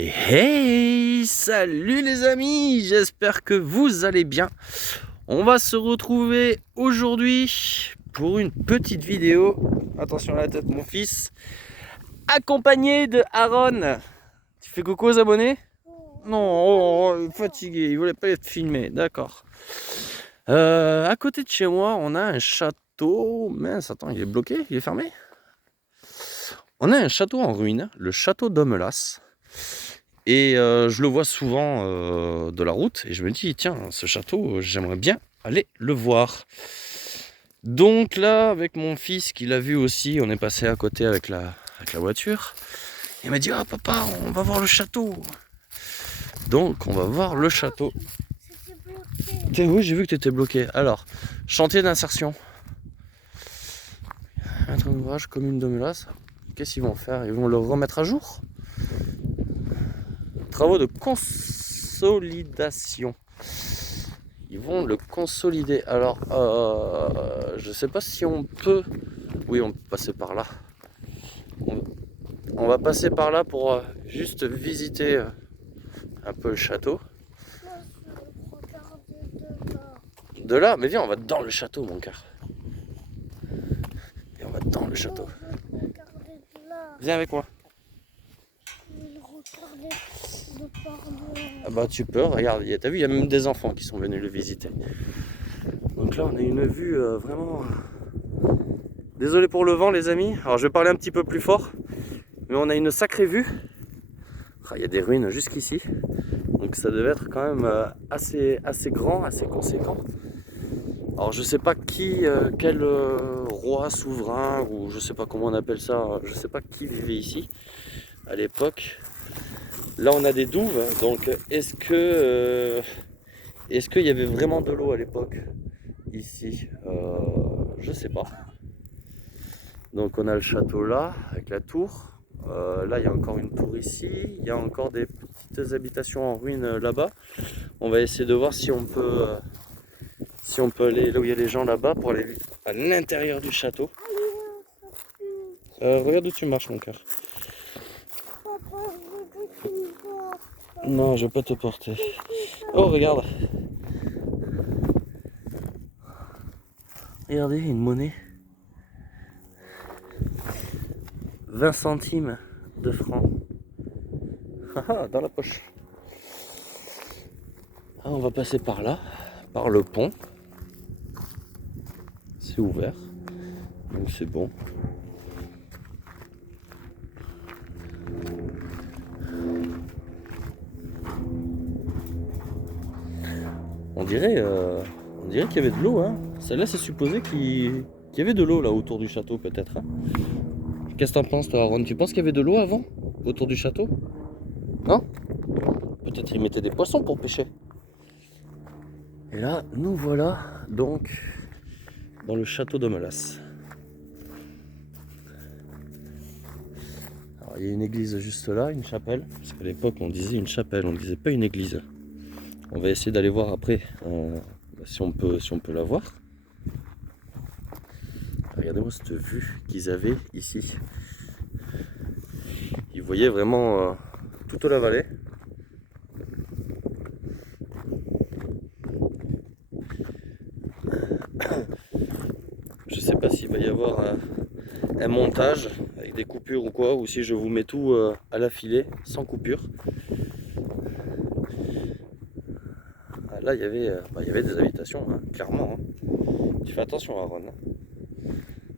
Et hey, salut les amis, j'espère que vous allez bien. On va se retrouver aujourd'hui pour une petite vidéo. Attention à la tête mon fils. Accompagné de Aaron. Tu fais coucou aux abonnés? Non, il est fatigué, il voulait pas être filmé, d'accord. À côté de chez moi, on a un château. Mince, attends, il est bloqué, il est fermé. On a un château en ruine, le château d'Homelas. Et je le vois souvent de la route et je me dis tiens, ce château, j'aimerais bien aller le voir. Donc là, avec mon fils qui l'a vu aussi, on est passé à côté avec la voiture. Il m'a dit ah papa, on va voir le château. Donc on va voir le château. Oui, j'ai vu que tu étais bloqué. Alors, chantier d'insertion. Un ouvrage commune d'Homelas. Qu'est-ce qu'ils vont faire? Ils vont le remettre à jour? Travaux de consolidation. Ils vont le consolider. Alors, je sais pas si on peut. Oui, on peut passer par là. On va passer par là pour juste visiter un peu le château. De là, mais viens, on va dans le château, mon cœur. Et on va dans le château. Viens avec moi. Ah bah tu peux, regarde, t'as vu, il y a même des enfants qui sont venus le visiter. Donc là on a une vue vraiment... Désolé pour le vent les amis, alors je vais parler un petit peu plus fort. Mais on a une sacrée vue. Il y a des ruines jusqu'ici. Donc ça devait être quand même assez grand, assez conséquent. Alors je sais pas quel roi souverain, ou je sais pas comment on appelle ça, je sais pas qui vivait ici à l'époque. Là on a des douves, donc est-ce qu'il y avait vraiment de l'eau à l'époque ici? Je sais pas. Donc on a le château là, avec la tour. Là il y a encore une tour ici, il y a encore des petites habitations en ruine là-bas. On va essayer de voir si on peut aller là où il y a les gens là-bas pour aller à l'intérieur du château. Regarde où tu marches mon cœur. Non, je vais pas te porter. Oh, regarde. Regardez, une monnaie. 20 centimes de francs. Dans la poche. Ah, on va passer par là, par le pont. C'est ouvert. Donc c'est bon. On dirait qu'il y avait de l'eau, hein. Celle-là, c'est supposé qu'il y avait de l'eau là autour du château, peut-être. Hein. Qu'est-ce que t'en penses, toi, Aaron? Tu penses qu'il y avait de l'eau avant, autour du château? Non? Peut-être ils mettaient des poissons pour pêcher. Et là, nous voilà donc dans le château d'Homelas. Alors, il y a une église juste là, une chapelle. Parce qu'à l'époque, on disait une chapelle, on disait pas une église. On va essayer d'aller voir après si on peut la voir. Regardez-moi cette vue qu'ils avaient ici. Ils voyaient vraiment toute la vallée. Je sais pas s'il va y avoir un montage avec des coupures ou quoi, ou si je vous mets tout à l'affilée, sans coupure. Là, il y avait des habitations, hein, clairement. Hein. Tu fais attention, Aaron.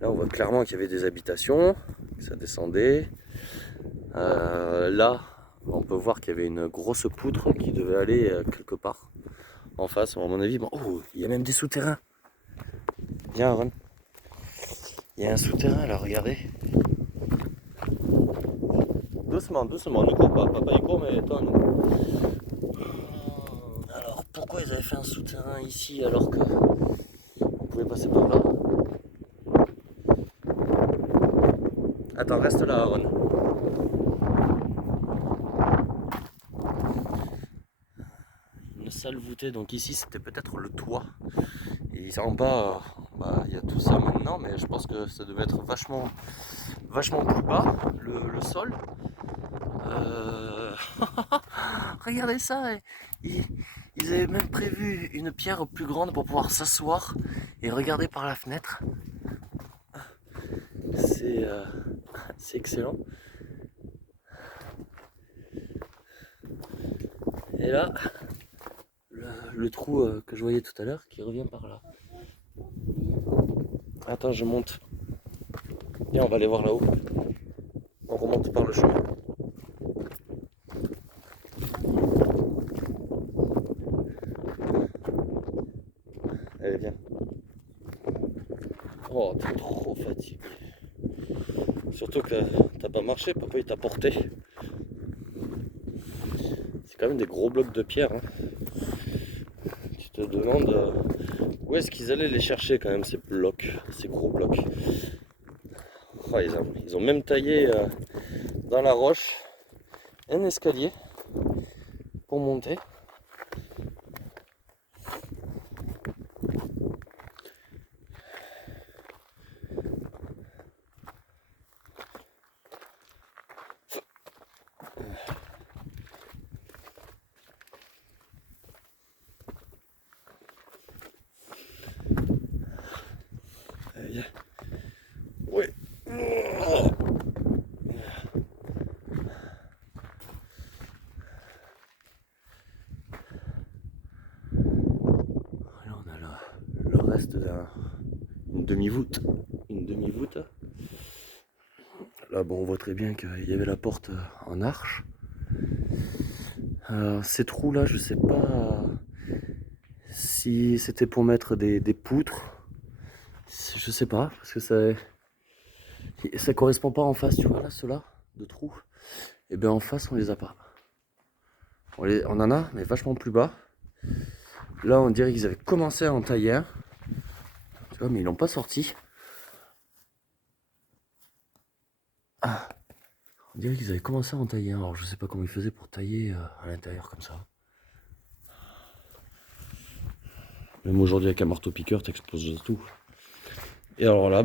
Là, on voit clairement qu'il y avait des habitations, que ça descendait. Là, on peut voir qu'il y avait une grosse poutre qui devait aller quelque part en face, à mon avis. Bon, oh, il y a même des souterrains. Viens, Aaron. Il y a un souterrain là, regardez. Doucement, doucement, ne cours pas. Papa il court, mais toi non. Alors, pourquoi ils avaient fait un souterrain ici alors que on pouvait passer par là? Attends, reste là, Aaron. Une salle voûtée, donc ici c'était peut-être le toit. Et en bas, il y a tout ça maintenant, mais je pense que ça devait être vachement plus bas, le sol. Regardez ça. Ils, ils avaient même prévu une pierre plus grande pour pouvoir s'asseoir et regarder par la fenêtre. C'est c'est excellent. Et là, le trou que je voyais tout à l'heure qui revient par là. Attends, je monte. Viens, on va aller voir là-haut. On remonte par le chemin. Allez, viens. Oh, t'es trop fatigué. Surtout que t'as pas marché, papa il t'a porté. C'est quand même des gros blocs de pierre. Hein. Tu te demandes où est-ce qu'ils allaient les chercher quand même ces blocs, ces gros blocs. Oh, ils ont même taillé dans la roche un escalier pour monter. Ouais. Là on a le reste d'une demi-voûte. Une demi-voûte. Là bon on voit très bien qu'il y avait la porte en arche. Ces trous là je sais pas si c'était pour mettre des poutres. Je sais pas parce que ça correspond pas en face, tu vois là ceux-là de trous. Et bien en face on les a pas. On en a mais vachement plus bas. Là on dirait qu'ils avaient commencé à en tailler un. Tu vois mais ils l'ont pas sorti. Ah, on dirait qu'ils avaient commencé à en tailler un. Alors je sais pas comment ils faisaient pour tailler à l'intérieur comme ça. Même aujourd'hui avec un marteau piqueur t'exploses tout. Et alors là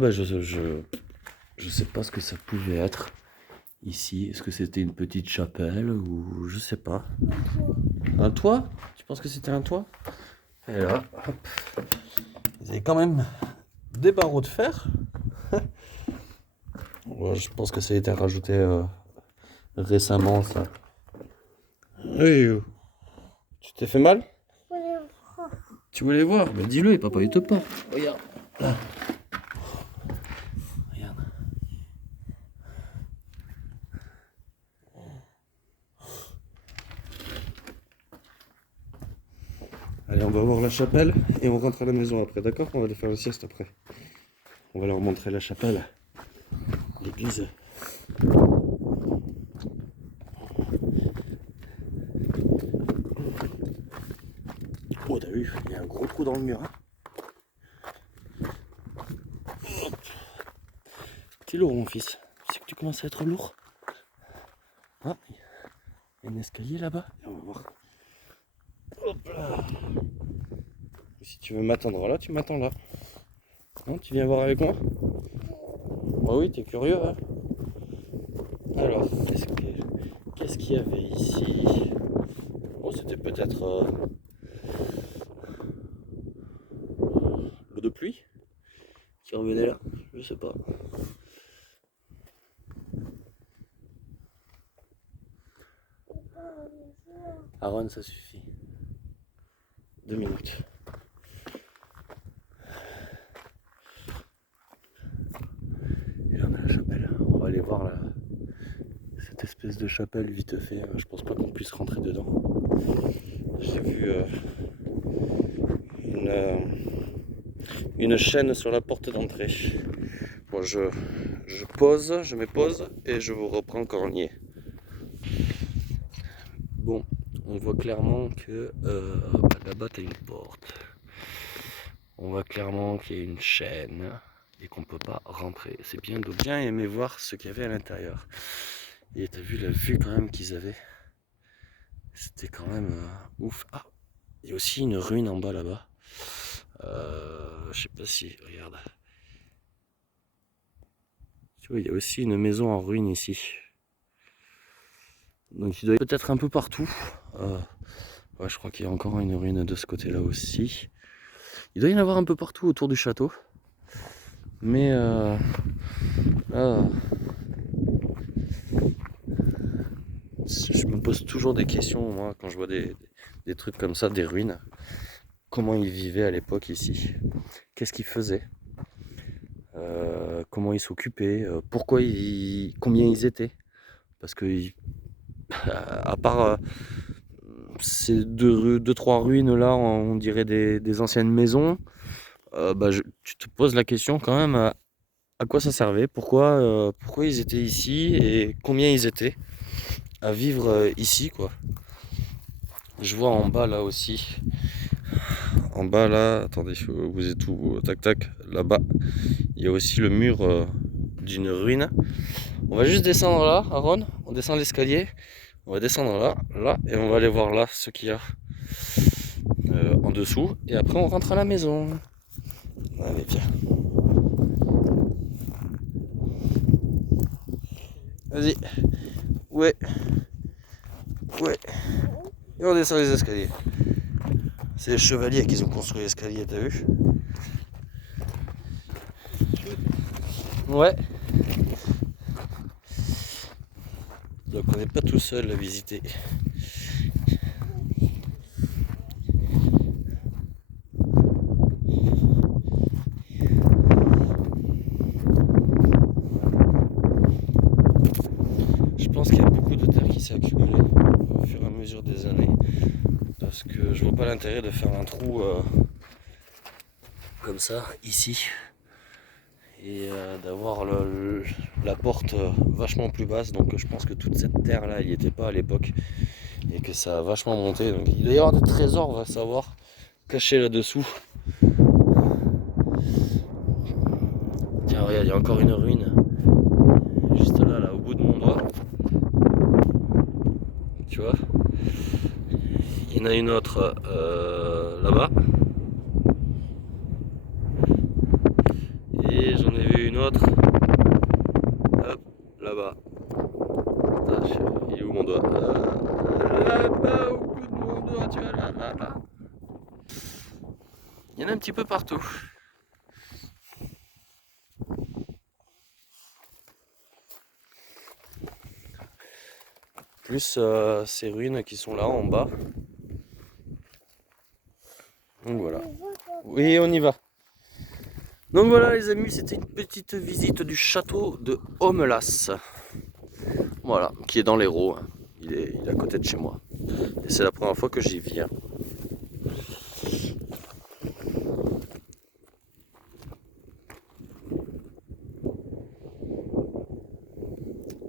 je sais pas ce que ça pouvait être ici. Est-ce que c'était une petite chapelle ou je sais pas. Un toit? Tu penses que c'était un toit? Et là, hop. Vous avez quand même des barreaux de fer. Ouais, je pense que ça a été rajouté récemment ça. Oui, tu t'es fait mal? Tu voulais voir? Ben dis-le et papa il te porte. Regarde. Là. Regarde. Allez, on va voir la chapelle et on rentre à la maison après, d'accord? On va aller faire la sieste après. On va leur montrer la chapelle, l'église. Oh, t'as vu? Il y a un gros trou dans le mur. Hein. T'es lourd, mon fils. C'est que tu commences à être lourd. Ah, il y a un escalier là-bas. On va voir. Hop là. Si tu veux m'attendre là, tu m'attends là. Non, tu viens voir avec moi? Bah oui, t'es curieux, hein? Alors, qu'est-ce qu'il y avait ici? Oh, c'était peut-être l'eau de pluie qui revenait là. Je sais pas. Aaron, ça suffit. 2 minutes. Et là, on a la chapelle. On va aller voir cette espèce de chapelle vite fait. Je pense pas qu'on puisse rentrer dedans. J'ai vu une chaîne sur la porte d'entrée. Bon, je mets pause et je vous reprends quand on y est. Bon, on voit clairement que là-bas t'as une porte. On voit clairement qu'il y a une chaîne et qu'on peut pas rentrer. C'est bien de bien aimer voir ce qu'il y avait à l'intérieur. Et t'as vu la vue quand même qu'ils avaient. C'était quand même ouf. Ah, il y a aussi une ruine en bas là-bas. Je sais pas si, regarde. Tu vois, il y a aussi une maison en ruine ici. Donc il doit être peut-être un peu partout. Ouais, je crois qu'il y a encore une ruine de ce côté-là aussi. Il doit y en avoir un peu partout autour du château. Mais je me pose toujours des questions, moi, quand je vois des trucs comme ça, des ruines. Comment ils vivaient à l'époque ici? Qu'est-ce qu'ils faisaient? Comment ils s'occupaient? Combien ils étaient? Parce que à part ces deux, trois ruines là, on dirait des anciennes maisons. Tu te poses la question quand même à quoi ça servait, pourquoi ils étaient ici et combien ils étaient à vivre ici quoi. Je vois en bas là aussi. En bas là, attendez, vous êtes où? Tac tac, là-bas. Il y a aussi le mur d'une ruine. On va juste descendre là, Aaron. On descend l'escalier. On va descendre là, et on va aller voir là ce qu'il y a en dessous. Et après on rentre à la maison. Allez, viens. Vas-y. Ouais. Et on descend les escaliers. C'est les chevaliers qui ont construit l'escalier, t'as vu? Ouais. Donc on n'est pas tout seul à visiter. Je pense qu'il y a beaucoup de terre qui s'est accumulée au fur et à mesure des années. Parce que je vois pas l'intérêt de faire un trou comme ça, ici. Et d'avoir la porte vachement plus basse. Donc je pense que toute cette terre là, il n'y était pas à l'époque. Et que ça a vachement monté. Donc il doit y avoir des trésors, on va savoir, cachés là-dessous. Tiens, regarde, il y a encore une ruine. Juste là, au bout de mon doigt. Tu vois? Il y en a une autre là-bas. Et j'en ai vu une autre. Hop, là-bas. Il est où mon doigt? Là-bas, au bout de mon doigt, tu vois, là. Il y en a un petit peu partout. Plus ces ruines qui sont là en bas. Donc voilà. Oui, on y va. Donc voilà les amis, c'était une petite visite du château de Homelas. Voilà, qui est dans l'Hérault. Il est à côté de chez moi. Et c'est la première fois que j'y viens.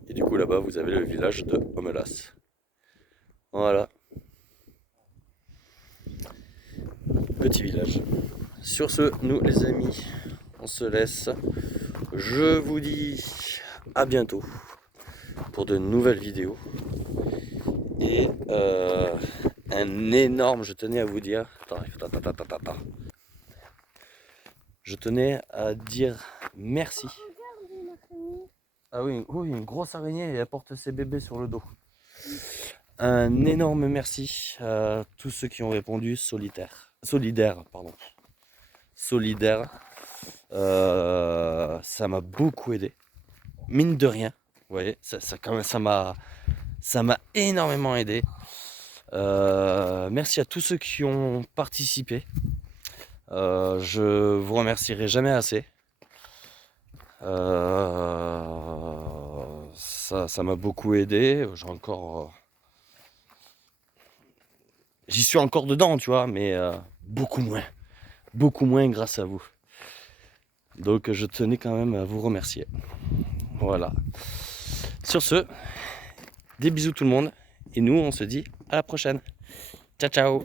Et du coup là-bas vous avez le village de Homelas. Voilà. Petit village. Sur ce, nous les amis, on se laisse. Je vous dis à bientôt pour de nouvelles vidéos. Et un énorme, je tenais à vous dire, je tenais à dire merci. Ah oui, une grosse araignée et elle porte ses bébés sur le dos. Un énorme merci à tous ceux qui ont répondu solidaire. Ça m'a beaucoup aidé. Mine de rien, vous voyez, ça m'a énormément aidé. Merci à tous ceux qui ont participé. Je vous remercierai jamais assez. Ça m'a beaucoup aidé. J'y suis encore dedans, tu vois, mais beaucoup moins grâce à vous. Donc je tenais quand même à vous remercier. Voilà. Sur ce, des bisous tout le monde. Et nous, on se dit à la prochaine. Ciao, ciao.